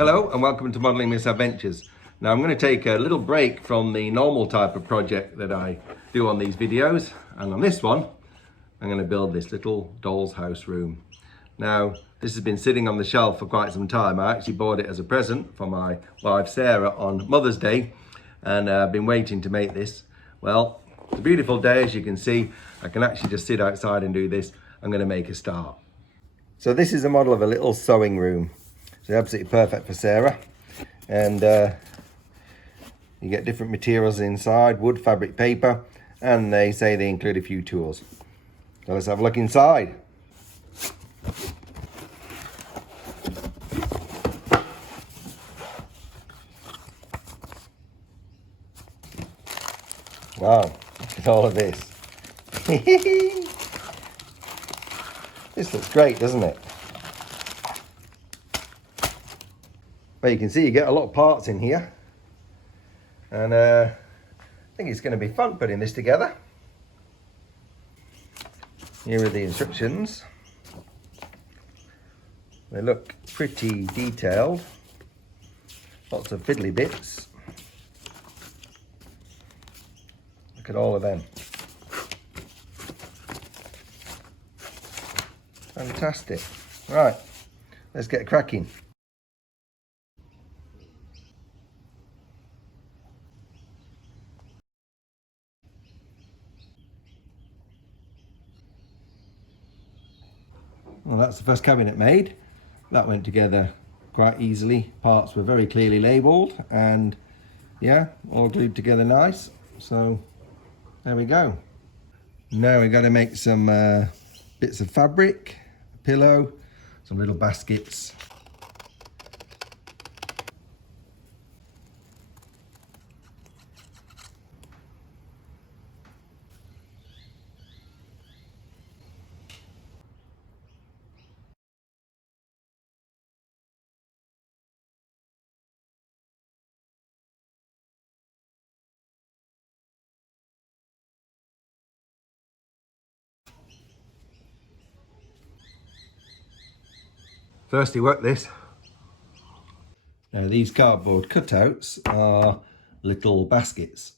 Hello and welcome to Modelling Misadventures. Now I'm going to take a little break from the normal type of project that I do on these videos, and on this one I'm going to build this little doll's house room. Now this has been sitting on the shelf for quite some time. I actually bought it as a present for my wife Sarah on Mother's Day, and I've been waiting to make this. Well, it's a beautiful day, as you can see. I can actually just sit outside and do this. I'm going to make a start. So this is a model of a little sewing room. So absolutely perfect for Sarah, and you get different materials inside: wood, fabric, paper, and they say they include a few tools. So let's have a look inside. Wow, look at all of this. This looks great, doesn't it? Well, you can see you get a lot of parts in here, and I think it's going to be fun putting this together. Here are the instructions. They look pretty detailed, lots of fiddly bits. Look at all of them. Fantastic. Right, let's get cracking. Well, that's the first cabinet made. That went together quite easily. Parts were very clearly labelled, and yeah, all glued together nice. So there we go. Now we've got to make some bits of fabric, a pillow, some little baskets. Firstly, work this. Now these cardboard cutouts are little baskets.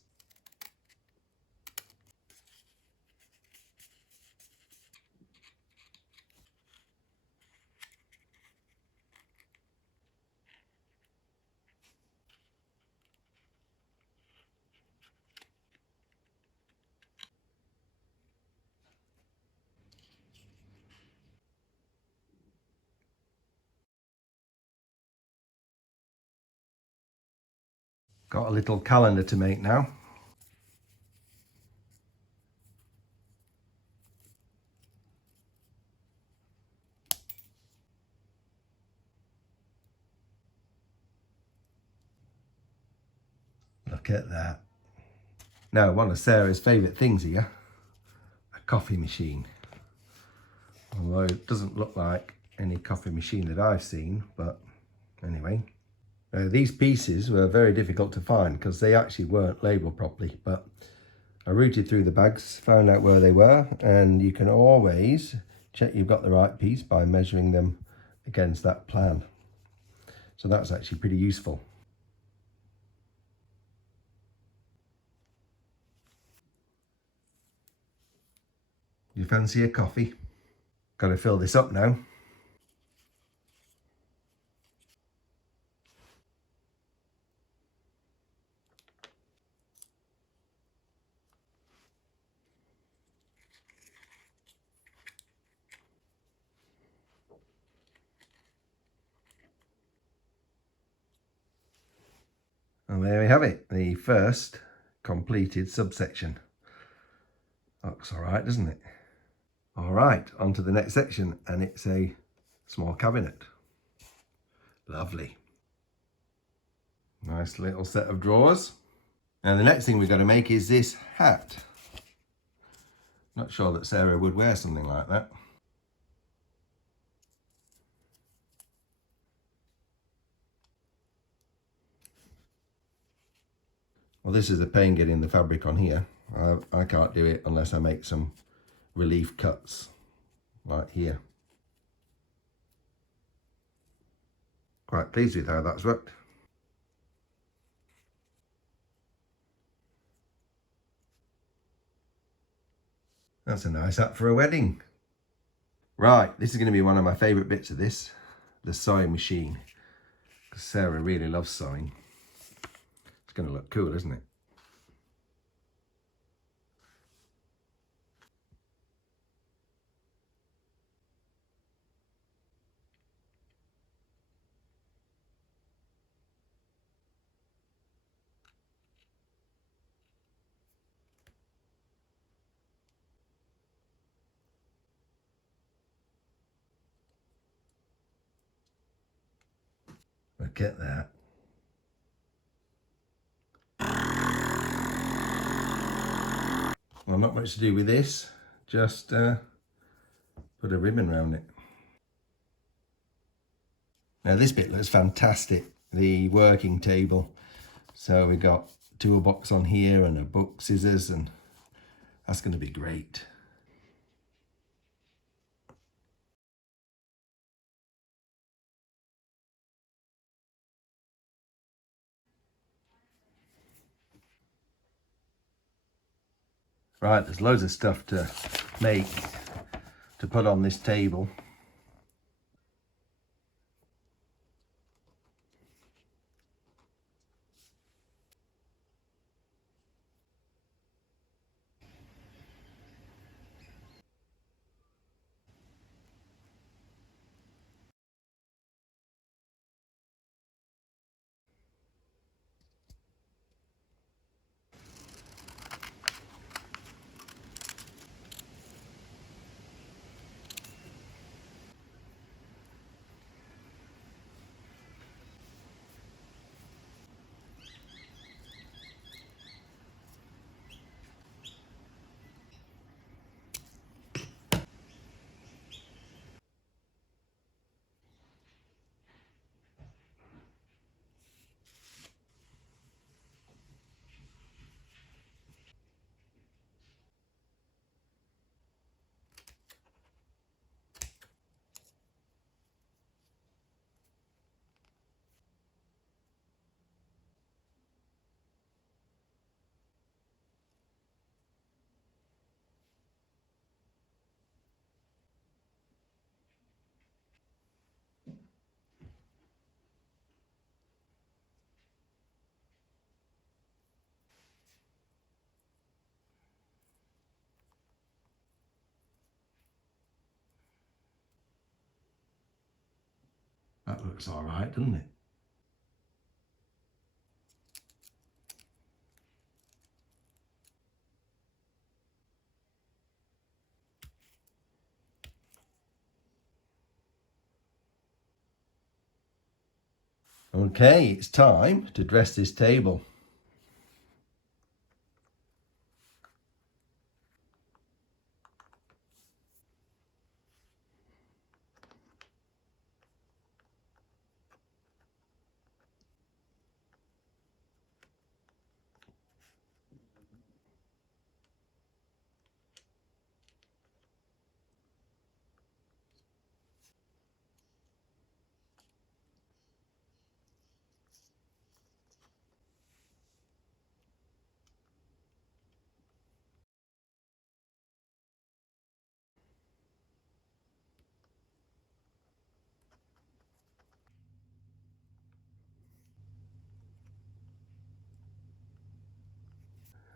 Got a little calendar to make now. Look at that. Now, one of Sarah's favourite things here, a coffee machine. Although it doesn't look like any coffee machine that I've seen, but anyway. These pieces were very difficult to find because they actually weren't labelled properly, but I rooted through the bags, found out where they were, and you can always check you've got the right piece by measuring them against that plan. So that's actually pretty useful. You fancy a coffee? Got to fill this up now. And there we have it, the first completed subsection. Looks all right, doesn't it? All right, on to the next section, and it's a small cabinet. Lovely. Nice little set of drawers. Now the next thing we've got to make is this hat. Not sure that Sarah would wear something like that. Well, this is a pain getting the fabric on here. I can't do it unless I make some relief cuts, like here. Quite pleased with how that's worked. That's a nice hat for a wedding. Right, this is going to be one of my favourite bits of this, the sewing machine. Because Sarah really loves sewing. It's going to look cool, isn't it? Look at that. Well, not much to do with this, just put a ribbon around it. Now this bit looks fantastic, the working table. So we got toolbox on here and a book, scissors, and that's going to be great. Right, there's loads of stuff to make to put on this table. That looks all right, doesn't it? Okay, it's time to dress this table.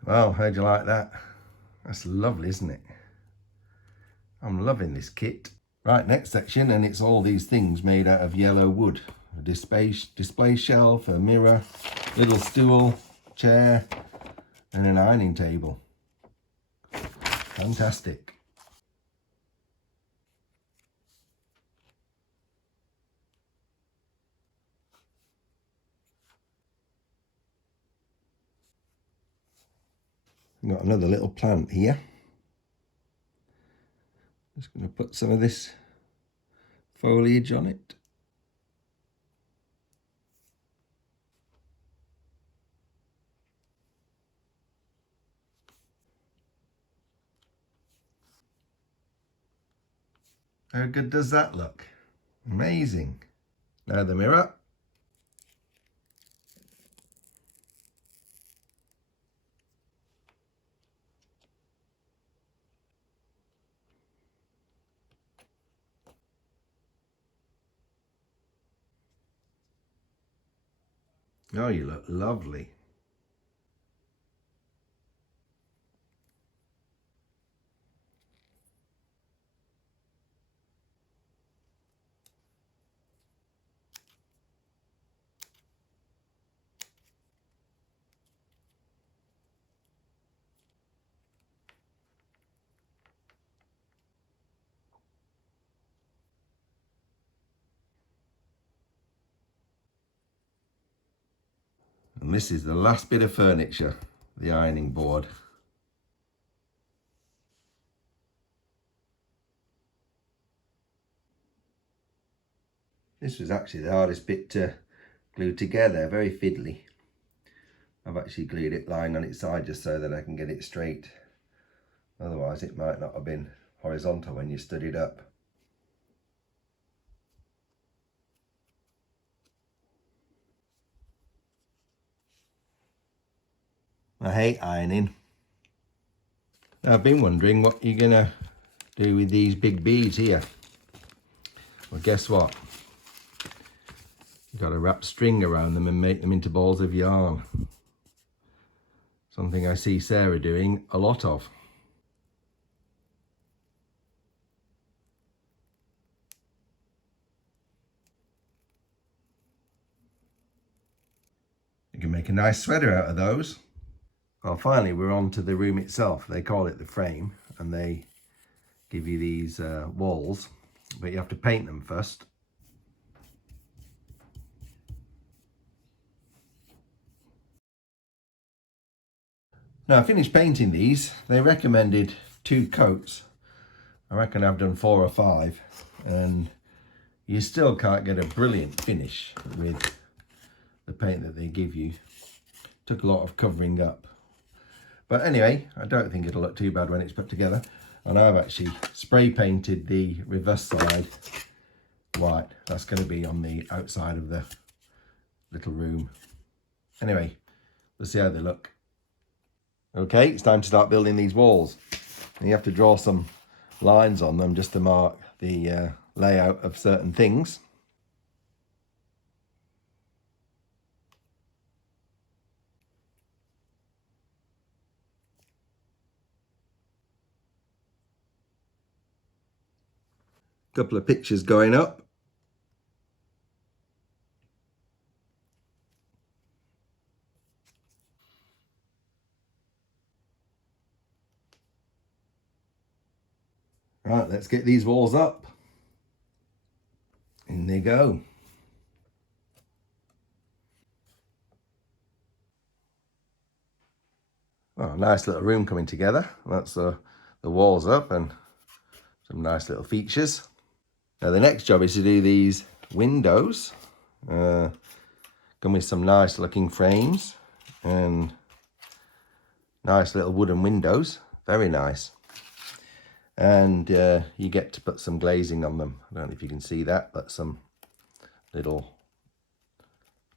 Well, how'd you like that? That's lovely, isn't it? I'm loving this kit. Right, next section, and it's all these things made out of yellow wood. A display shelf, a mirror, little stool, chair, and an ironing table. Fantastic. Got another little plant here. Just going to put some of this foliage on it. How good does that look? Amazing. Now the mirror. Oh, you look lovely. And this is the last bit of furniture, the ironing board. This was actually the hardest bit to glue together, very fiddly. I've actually glued it lying on its side just so that I can get it straight. Otherwise it might not have been horizontal when you stood it up. I hate ironing. I've been wondering what you're gonna do with these big beads here. Well, guess what? You've got to wrap string around them and make them into balls of yarn. Something I see Sarah doing a lot of. You can make a nice sweater out of those. Well, finally we're on to the room itself. They call it the frame, and they give you these walls, but you have to paint them first. Now I finished painting these. They recommended 2 coats. I reckon I've done 4 or 5, and you still can't get a brilliant finish with the paint that they give you. Took a lot of covering up. But anyway, I don't think it'll look too bad when it's put together. And I've actually spray painted the reverse side white. That's going to be on the outside of the little room. Anyway, we'll see how they look. Okay, it's time to start building these walls. And you have to draw some lines on them just to mark the layout of certain things. Couple of pictures going up. Right, let's get these walls up. In they go. Oh, nice little room coming together. That's the walls up and some nice little features. Now the next job is to do these windows. Come with some nice looking frames and nice little wooden windows. Very nice. And you get to put some glazing on them. I don't know if you can see that, but some little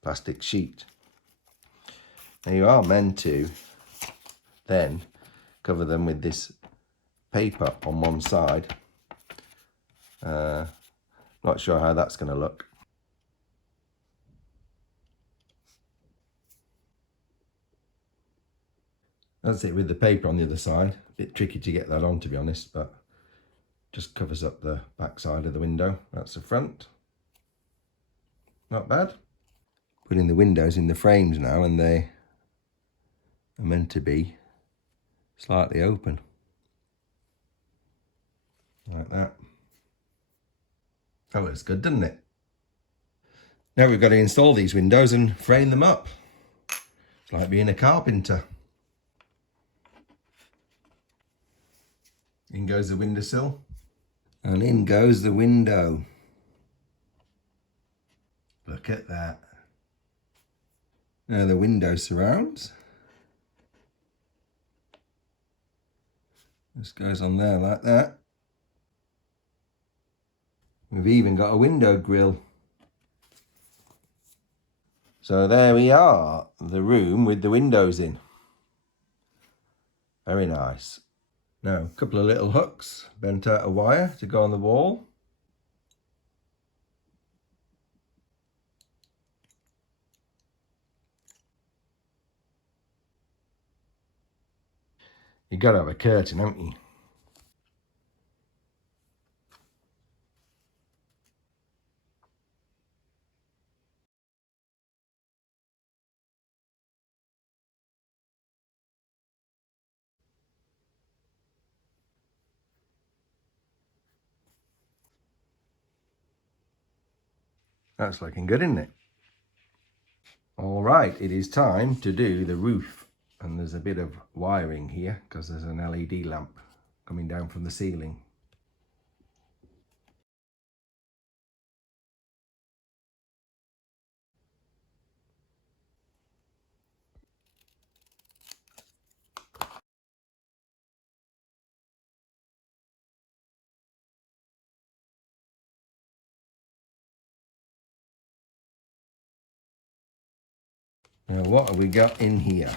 plastic sheet. Now you are meant to then cover them with this paper on one side. Not sure how that's going to look. That's it with the paper on the other side. A bit tricky to get that on, to be honest, but just covers up the back side of the window. That's the front. Not bad. Putting the windows in the frames now, and they are meant to be slightly open. Like that. That looks good, doesn't it? Now we've got to install these windows and frame them up. It's like being a carpenter. In goes the windowsill. And in goes the window. Look at that. Now the window surrounds. This goes on there like that. We've even got a window grill. So there we are, the room with the windows in. Very nice. Now, a couple of little hooks bent out of wire to go on the wall. You've got to have a curtain, haven't you? That's looking good, isn't it? All right, it is time to do the roof. And there's a bit of wiring here because there's an LED lamp coming down from the ceiling. Now what have we got in here?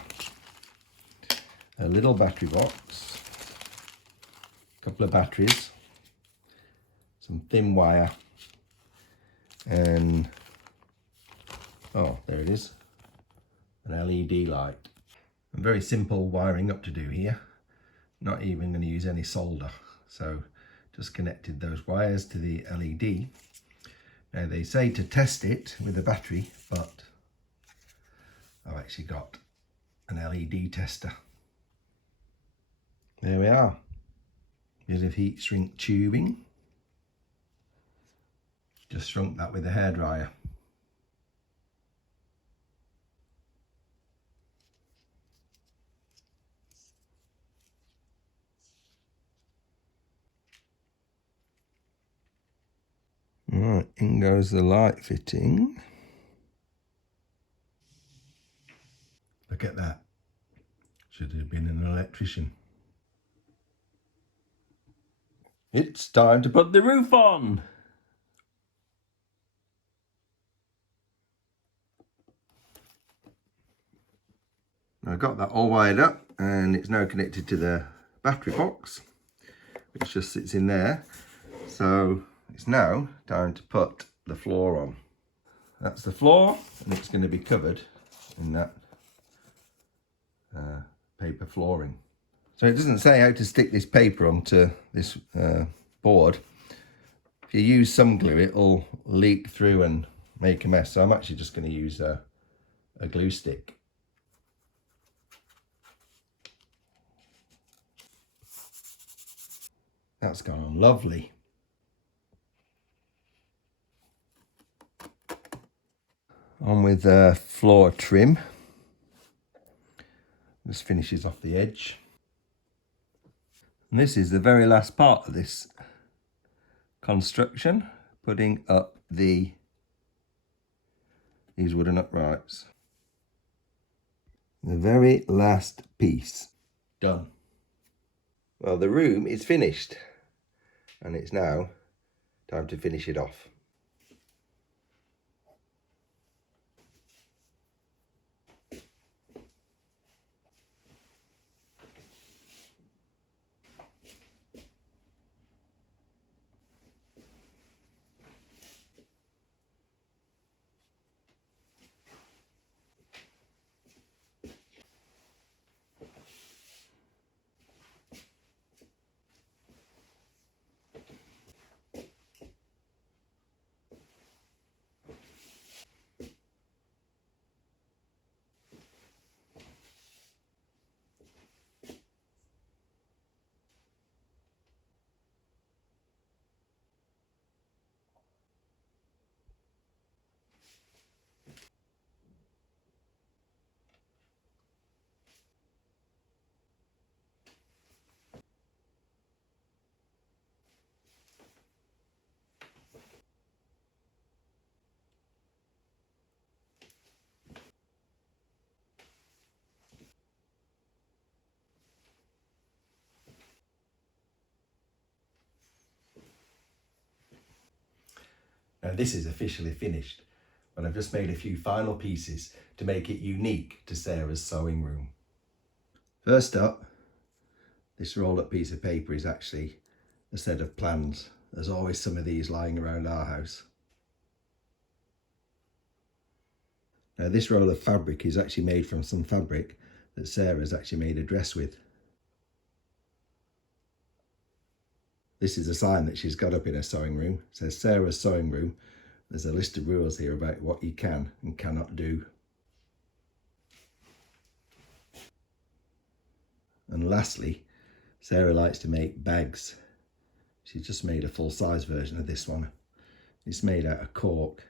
A little battery box, a couple of batteries, some thin wire, and oh, there it is, an LED light. A very simple wiring up to do here, not even going to use any solder, so just connected those wires to the LED. Now they say to test it with a battery, but I've actually got an LED tester. There we are. Bit of heat shrink tubing. Just shrunk that with a hairdryer. Right, in goes the light fitting. Look at that. Should have been an electrician. It's time to put the roof on. I've got that all wired up and it's now connected to the battery box, which just sits in there. So it's now time to put the floor on. That's the floor, and it's going to be covered in that paper flooring. So it doesn't say how to stick this paper onto this board. If you use some glue, it'll leak through and make a mess. So I'm actually just going to use a glue stick. That's gone on lovely. On with floor trim. Just finishes off the edge. And this is the very last part of this construction, putting up these wooden uprights. The very last piece. Done. Well, the room is finished, and it's now time to finish it off. Now this is officially finished, but I've just made a few final pieces to make it unique to Sarah's sewing room. First up, this rolled up piece of paper is actually a set of plans. There's always some of these lying around our house. Now this roll of fabric is actually made from some fabric that Sarah's actually made a dress with. This is a sign that she's got up in her sewing room. It says Sarah's sewing room. There's a list of rules here about what you can and cannot do. And lastly, Sarah likes to make bags. She's just made a full-size version of this one. It's made out of cork,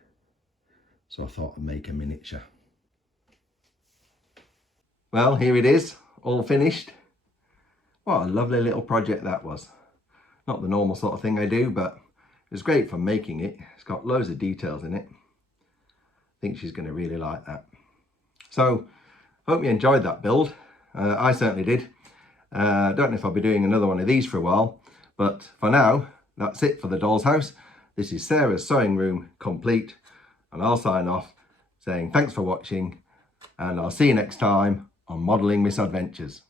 so I thought I'd make a miniature. Well, here it is, all finished. What a lovely little project that was. Not the normal sort of thing I do, but it was great fun making it. It's got loads of details in it. I think she's going to really like that. So, hope you enjoyed that build. I certainly did. Don't know if I'll be doing another one of these for a while, but for now, that's it for the doll's house. This is Sarah's sewing room complete, and I'll sign off saying thanks for watching, and I'll see you next time on Modelling Misadventures.